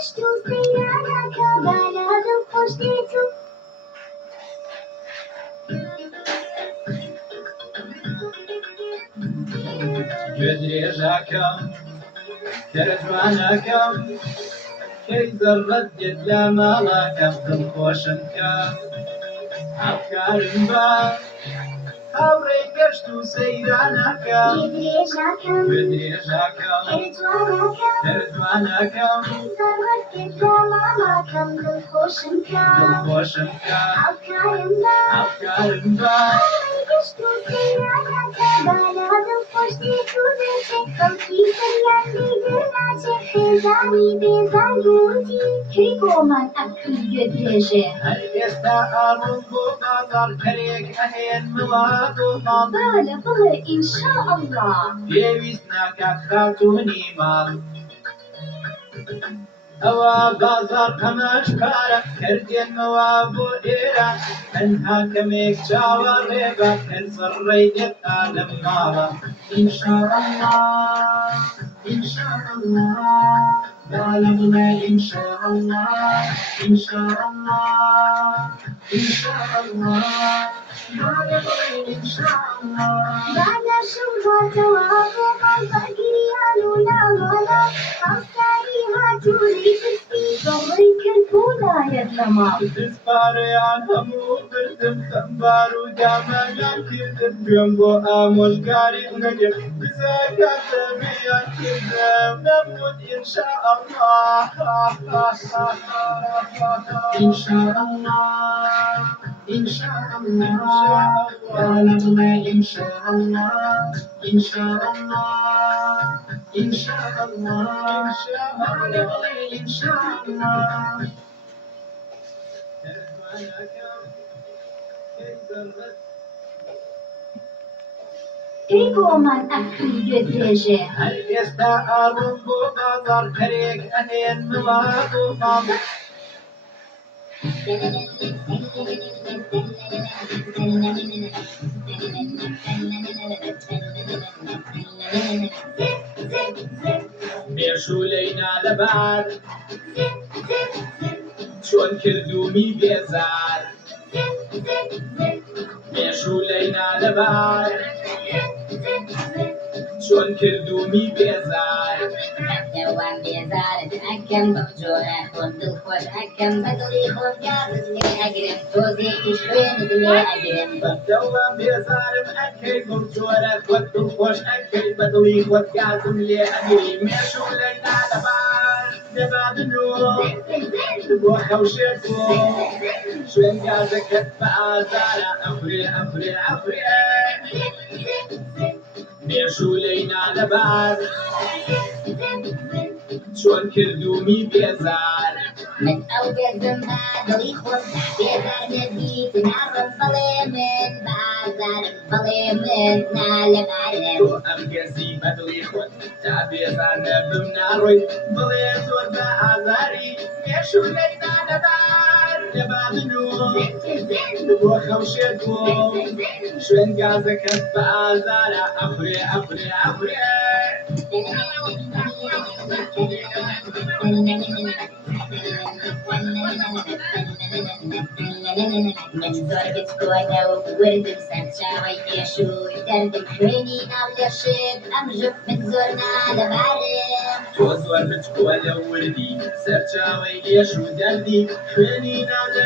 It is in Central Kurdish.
گەشت و سەیرانەکە بالا دڵخۆش دێت و گوێ درێژەکەم کەرە جوانەکەم کەی زەڕەت دێت لە ماڵەکەم دڵخۆشم کە هاوکارم بە هاوڕێی گەشت و سەیرانەکەم گوێ درێژەکەم کەرە جوانەکەم زەڕەت دێت لە ماڵەکەم دڵخۆشم کە هاوکارم بە گەشت و سەیرانەکە بالا دڵخۆش دێت و دەچێت خەڵکی سەریان لێدر ناچێت خێزانی بێزار گوتی کەی بۆمان ئەکری گوێ درێژێ هەر ئێستا ئاڕوم بۆ بازاڕ کەرێک ئەهێن مڵات و ماڵ بالە بڵێ ئینشاءالله پێویست ناکات خاتوونی ماڵ ئەوە بازاڕ ئەمەش کارە کردێنمەوە بۆ ئێرە تەنها کەمێک چاوەڕێ بە هەر زەڕڕەی دێتا لەم ماڵە ئینشاءالله ئینشاءالله بالە بڵێ ئینشاءالله ئینشاءالله ئینشاءالله بالە بڵێ ئینشاءالله بانەشم هاتەوە بۆ ماڵ بەگریان و ناوەڵە هاوساری هاتووری پرسی زەڕڕەی کرد بۆ نایەت لە ماڵ دەستپارەیان هەموو بردم خەمبار و دامەیان کردم گوێم بۆ ئامۆژگاری نەگرت بزاکات دەمەیان کردم نەبوود ئینشاءالله ئینشاءالله ئینشاءالله بالە بڵێ ئینشاءالله ئینشاءالله ئینشاءالله بالە بڵێ ئینشاءالله کەی بۆمان ئەکری گوێ درێژێ هەر ئێستا ئاڕوم بۆ بازاڕ کەرێک ئەهێن مڵات و ماڵ مێشولەی نالەبار چۆن کردومی بێزار مێشولەی نالەبار چۆن کردومی بێزار دەوام بێزارت ئەکەم بەم جۆرە خۆم دڵخۆش ئەکەم بە دڵی خۆم گازت لێ ئەگرم تۆزێکی خوێنت لێ ئەگرم بەدەوام بێزارم ئەکەی بەم جۆرە خۆت دڵخۆش ئەکەی بە دڵی خۆت گازم لێ ئەگری مێشولەی نالەبار دەبا بنۆ بۆ خەوشێت بۆ شوێن گازەکەت بە ئازارە ئەفرێ ئەفرێ ئەفرێ مێشولەی نالەبار چۆن کردومی بێزار من ئەو گەزم بە دڵی خۆم بێزار نەبیت ناڕم بەڵێ من بازارم بەڵێ من نالەبارم تۆ ئەم گەزی بە دڵی خۆت تا بێزار نەبم ناڕۆی بڵێ زۆر بە ئازاری مێشولەی نالەبار دەبا بنۆ بۆ خەوشێت بۆ شوێن گازەکەت بە ئازارە ئەفرێ ئەفرێ ئەفرێ من زۆر بچکۆنە و وردم سەرچاوی پێشووی دەردم خوێنی ناو لەشت ئەم ژب من زۆر نالەبارم تۆ زۆر بچکۆ لە وردی سەرچاوی گێش و دەردی خوێنی ناو